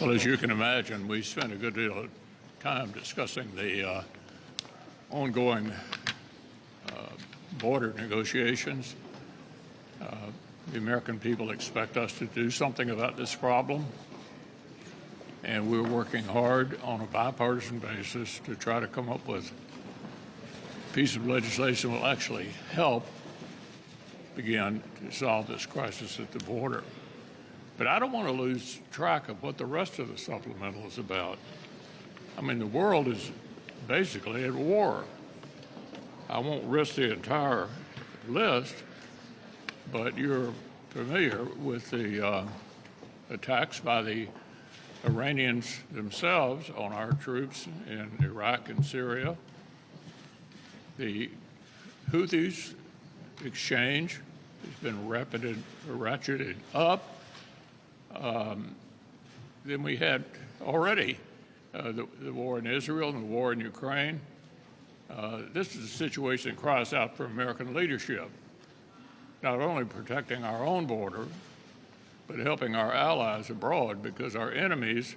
Well, as you can imagine, we spent a good deal of time discussing the ongoing border negotiations. The American people expect us to do something about this problem, and we're working hard on a bipartisan basis to try to come up with a piece of legislation that will actually help begin to solve this crisis at the border. But I don't want to lose track of what the rest of the supplemental is about. I mean, the world is basically at war. I won't risk the entire list, but you're familiar with the attacks by the Iranians themselves on our troops in Iraq and Syria. The Houthis exchange has been ratcheted up. Then we had already the war in Israel and the war in Ukraine. This is a situation that cries out for American leadership, not only protecting our own border, but helping our allies abroad, because our enemies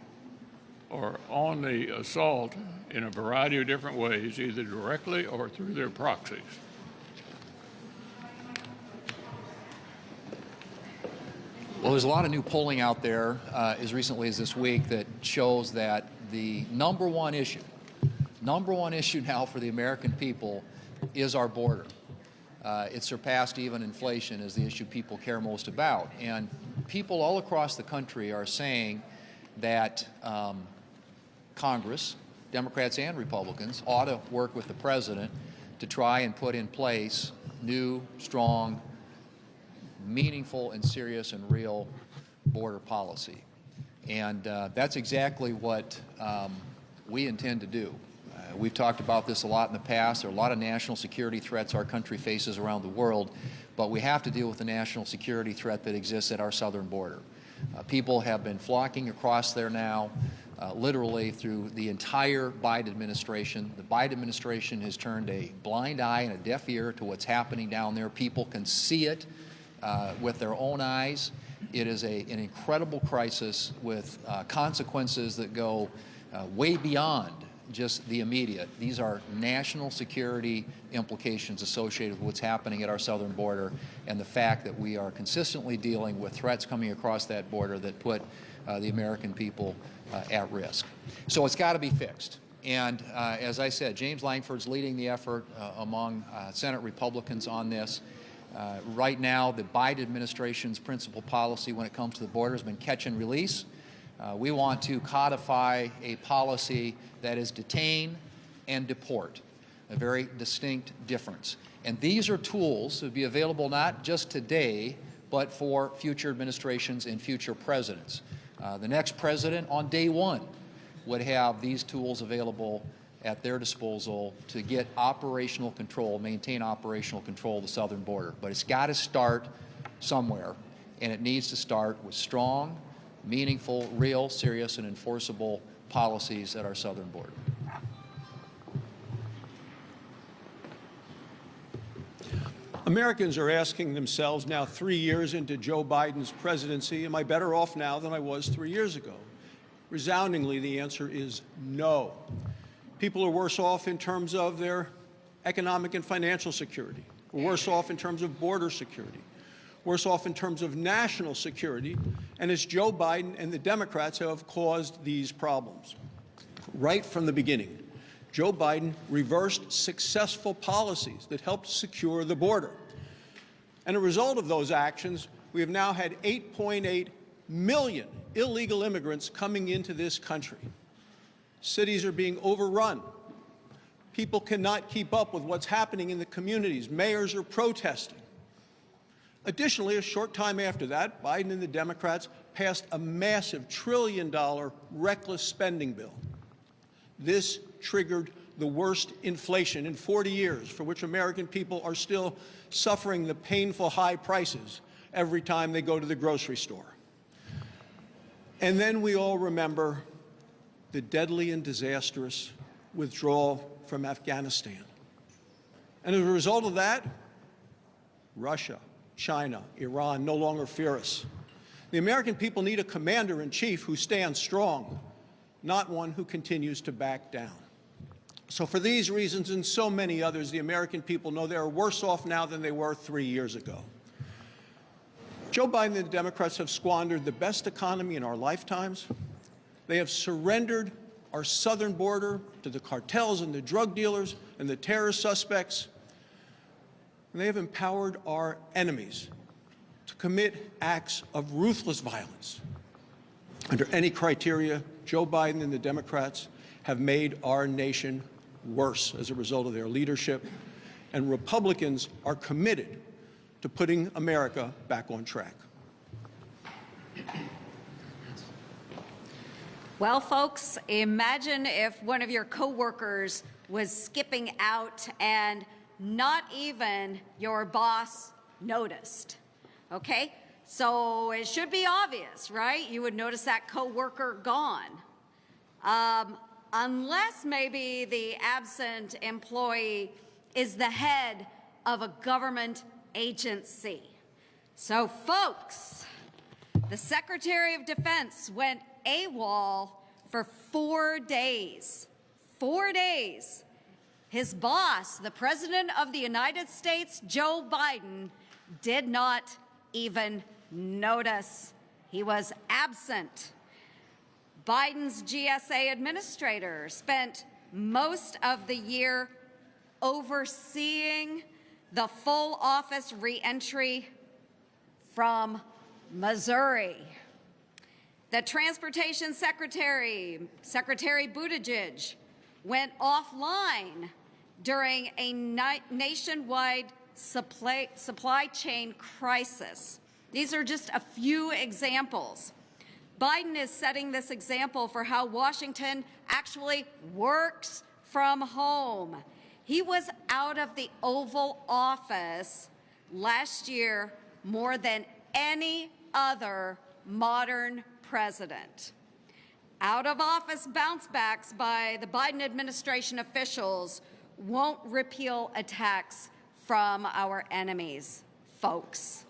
are on the assault in a variety of different ways, either directly or through their proxies. Well, there's a lot of new polling out there as recently as this week that shows that the number one issue now for the American people is our border. It surpassed even inflation as the issue people care most about. And people all across the country are saying that Congress, Democrats and Republicans, ought to work with the president to try and put in place new, strong, meaningful and serious and real border policy. And that's exactly what we intend to do. We've talked about this a lot in the past. There are a lot of national security threats our country faces around the world, but we have to deal with the national security threat that exists at our southern border. People have been flocking across there now, literally through the entire Biden administration. The Biden administration has turned a blind eye and a deaf ear to what's happening down there. People can see it with their own eyes. It is an incredible crisis with consequences that go way beyond just the immediate. These are national security implications associated with what's happening at our southern border and the fact that we are consistently dealing with threats coming across that border that put the American people at risk. So it's got to be fixed. And as I said, James Lankford's leading the effort among Senate Republicans on this. Right now, the Biden administration's principal policy when it comes to the border has been catch and release. We want to codify a policy that is detain and deport, a very distinct difference. And these are tools that will be available not just today, but for future administrations and future presidents. The next president on day one would have these tools available at their disposal to get operational control, maintain operational control of the southern border. But it's got to start somewhere, and it needs to start with strong, meaningful, real, serious, and enforceable policies at our southern border. Americans are asking themselves now, 3 years into Joe Biden's presidency, am I better off now than I was 3 years ago? Resoundingly, the answer is no. People are worse off in terms of their economic and financial security. We're worse off in terms of border security. Worse off in terms of national security, and it's Joe Biden and the Democrats who have caused these problems. Right from the beginning, Joe Biden reversed successful policies that helped secure the border. And a result of those actions, we have now had 8.8 million illegal immigrants coming into this country. Cities are being overrun. People cannot keep up with what's happening in the communities. Mayors are protesting. Additionally, a short time after that, Biden and the Democrats passed a massive $1 trillion reckless spending bill. This triggered the worst inflation in 40 years, for which American people are still suffering the painful high prices every time they go to the grocery store. And then we all remember the deadly and disastrous withdrawal from Afghanistan. And as a result of that, Russia, China, Iran no longer fear us. The American people need a commander-in-chief who stands strong, not one who continues to back down. So for these reasons and so many others, the American people know they are worse off now than they were 3 years ago. Joe Biden and the Democrats have squandered the best economy in our lifetimes. They have surrendered our southern border to the cartels and the drug dealers and the terrorist suspects. And they have empowered our enemies to commit acts of ruthless violence. Under any criteria, Joe Biden and the Democrats have made our nation worse as a result of their leadership, and Republicans are committed to putting America back on track. Well, folks, imagine if one of your coworkers was skipping out and not even your boss noticed. Okay? So it should be obvious, right? You would notice that coworker gone. Unless maybe the absent employee is the head of a government agency. So, folks, the Secretary of Defense went AWOL for 4 days. 4 days. His boss, the President of the United States, Joe Biden, did not even notice. He was absent. Biden's GSA administrator spent most of the year overseeing the full office reentry from Missouri. The Transportation Secretary, Secretary Buttigieg, went offline during a nationwide supply chain crisis. These are just a few examples. Biden is setting this example for how Washington actually works from home. He was out of the Oval Office last year more than any other modern president. Out-of-office bounce-backs by the Biden administration officials won't repeal attacks from our enemies, folks.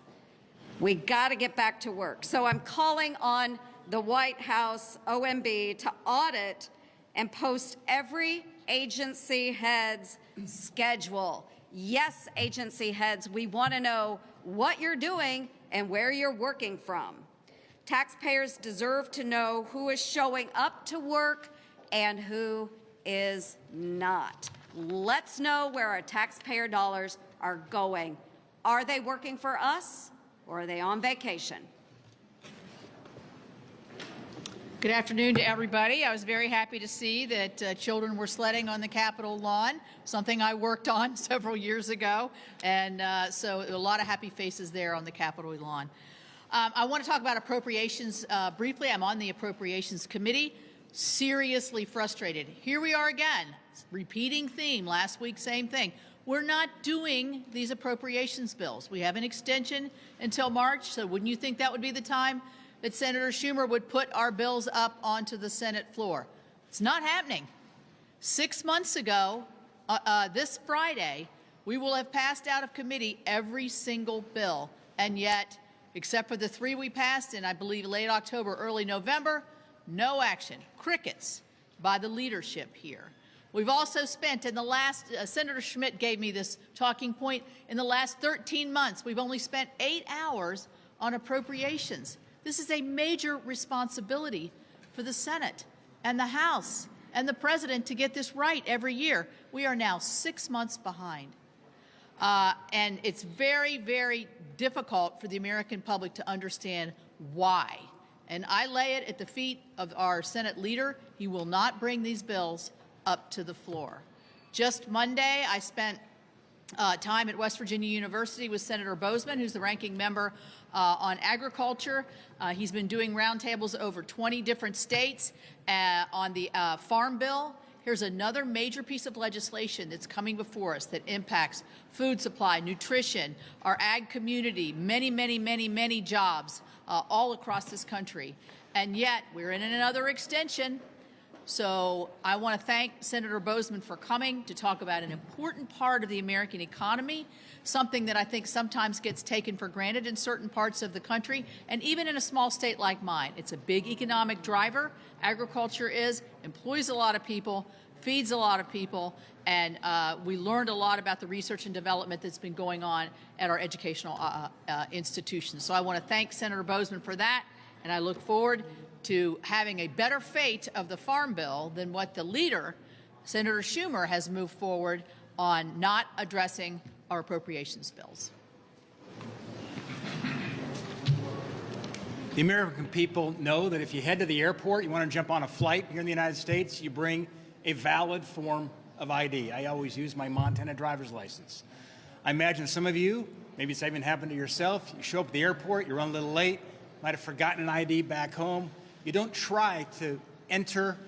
We got to get back to work. So I'm calling on the White House OMB to audit and post every agency head's schedule. Yes, agency heads, we want to know what you're doing and where you're working from. Taxpayers deserve to know who is showing up to work and who is not. Let's know where our taxpayer dollars are going. Are they working for us or are they on vacation? Good afternoon to everybody. I was very happy to see that children were sledding on the Capitol lawn, something I worked on several years ago. And so a lot of happy faces there on the Capitol lawn. I want to talk about appropriations briefly. I'm on the Appropriations Committee. Seriously frustrated. Here we are again, repeating theme. Last week, same thing. We're not doing these appropriations bills. We have an extension until March, so wouldn't you think that would be the time that Senator Schumer would put our bills up onto the Senate floor? It's not happening. 6 months ago, this Friday, we will have passed out of committee every single bill, and yet, except for the 3 we passed in, I believe, late October, early November, no action, crickets by the leadership here. We've also spent, in the last, Senator Schmidt gave me this talking point, in the last 13 months, we've only spent 8 hours on appropriations. This is a major responsibility for the Senate and the House and the President to get this right every year. We are now 6 months behind. And it's very, very difficult for the American public to understand why. And I lay it at the feet of our Senate leader. He will not bring these bills up to the floor. Just Monday, I spent time at West Virginia University with Senator Bozeman, who's the ranking member on agriculture. He's been doing roundtables over 20 different states on the Farm Bill. Here's another major piece of legislation that's coming before us that impacts food supply, nutrition, our ag community, many, many, many, many jobs all across this country. And yet, we're in another extension. So I want to thank Senator Bozeman for coming to talk about an important part of the American economy, something that I think sometimes gets taken for granted in certain parts of the country, and even in a small state like mine. It's a big economic driver. Agriculture employs a lot of people, feeds a lot of people, and we learned a lot about the research and development that's been going on at our educational institutions. So I want to thank Senator Bozeman for that, and I look forward to having a better fate of the Farm Bill than what the leader, Senator Schumer, has moved forward on not addressing our appropriations bills. The American people know that if you head to the airport, you want to jump on a flight here in the United States, you bring a valid form of ID. I always use my Montana driver's license. I imagine some of you, maybe it's even happened to yourself, you show up at the airport, you run a little late, might have forgotten an ID back home. You don't try to enter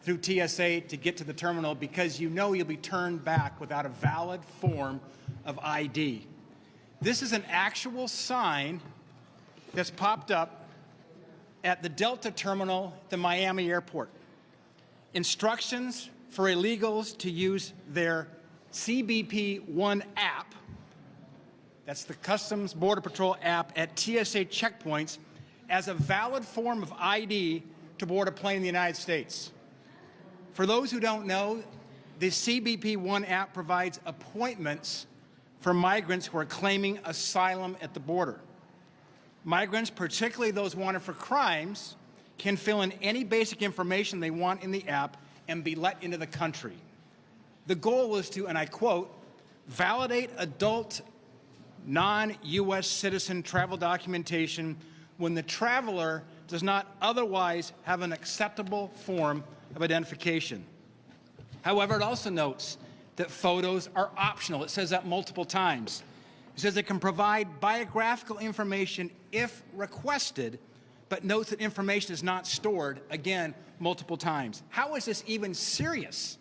through TSA to get to the terminal because you know you'll be turned back without a valid form of ID. This is an actual sign that's popped up at the Delta terminal at the Miami airport. Instructions for illegals to use their CBP One app, that's the Customs Border Patrol app, at TSA checkpoints as a valid form of ID to board a plane in the United States. For those who don't know, the CBP One app provides appointments for migrants who are claiming asylum at the border. Migrants, particularly those wanted for crimes, can fill in any basic information they want in the app and be let into the country. The goal is to, and I quote, validate adult non-U.S. citizen travel documentation when the traveler does not otherwise have an acceptable form of identification. However, it also notes that photos are optional. It says that multiple times. It says it can provide biographical information if requested, but notes that information is not stored, again, multiple times. How is this even serious?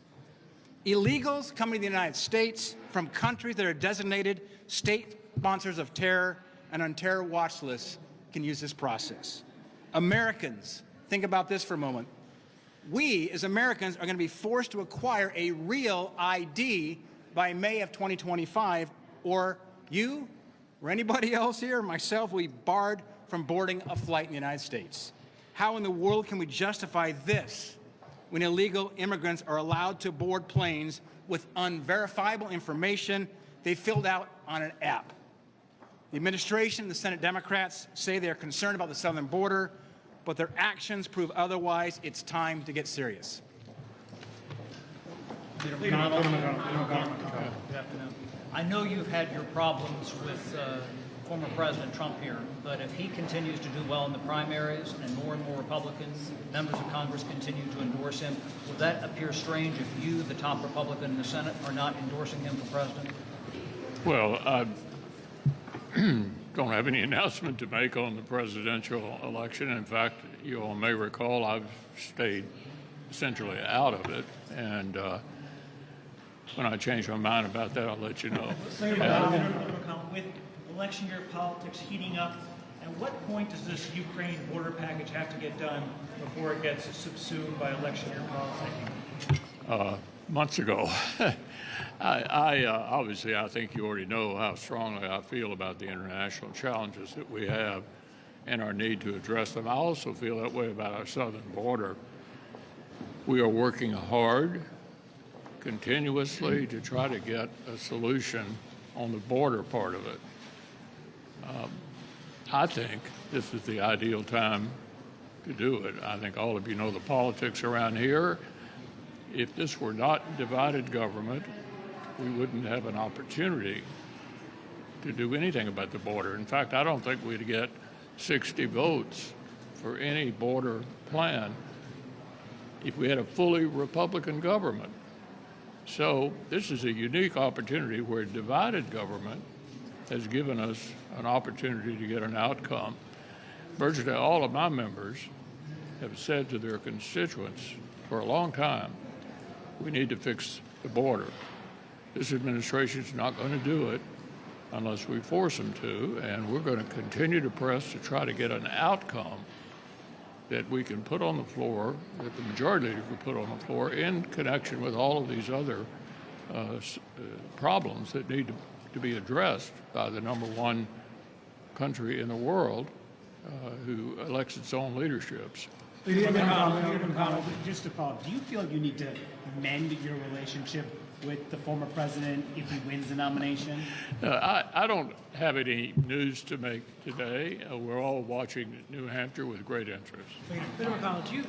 Illegals coming to the United States from countries that are designated state sponsors of terror and on terror watch lists can use this process. Americans, think about this for a moment. We, as Americans, are going to be forced to acquire a real ID by May of 2025, or you, or anybody else here, myself, will be barred from boarding a flight in the United States. How in the world can we justify this when illegal immigrants are allowed to board planes with unverifiable information they filled out on an app? The administration, the Senate Democrats say they're concerned about the southern border, but their actions prove otherwise. It's time to get serious. Good afternoon. I know you've had your problems with former President Trump here, but if he continues to do well in the primaries and more Republicans, members of Congress continue to endorse him, would that appear strange if you, the top Republican in the Senate, are not endorsing him for president? Well, I don't have any announcement to make on the presidential election. In fact, you all may recall I've stayed essentially out of it, and when I change my mind about that, I'll let you know. With election year politics heating up, at what point does this Ukraine border package have to get done before it gets subsumed by election year politics? Months ago. Obviously, I think you already know how strongly I feel about the international challenges that we have and our need to address them. I also feel that way about our southern border. We are working hard, continuously, to try to get a solution on the border part of it. I think this is the ideal time to do it. I think all of you know the politics around here. If this were not divided government, we wouldn't have an opportunity to do anything about the border. In fact, I don't think we'd get 60 votes for any border plan if we had a fully Republican government. So this is a unique opportunity where divided government has given us an opportunity to get an outcome. Virtually all of my members have said to their constituents for a long time, we need to fix the border. This administration is not going to do it unless we force them to, and we're going to continue to press to try to get an outcome that we can put on the floor, that the majority leader can put on the floor in connection with all of these other problems that need to be addressed by the number one country in the world who elects its own leaderships. Leader McConnell, just to follow up, do you feel you need to mend your relationship with the former president if he wins the nomination? I don't have any news to make today. We're all watching New Hampshire with great interest. Leader McConnell, do you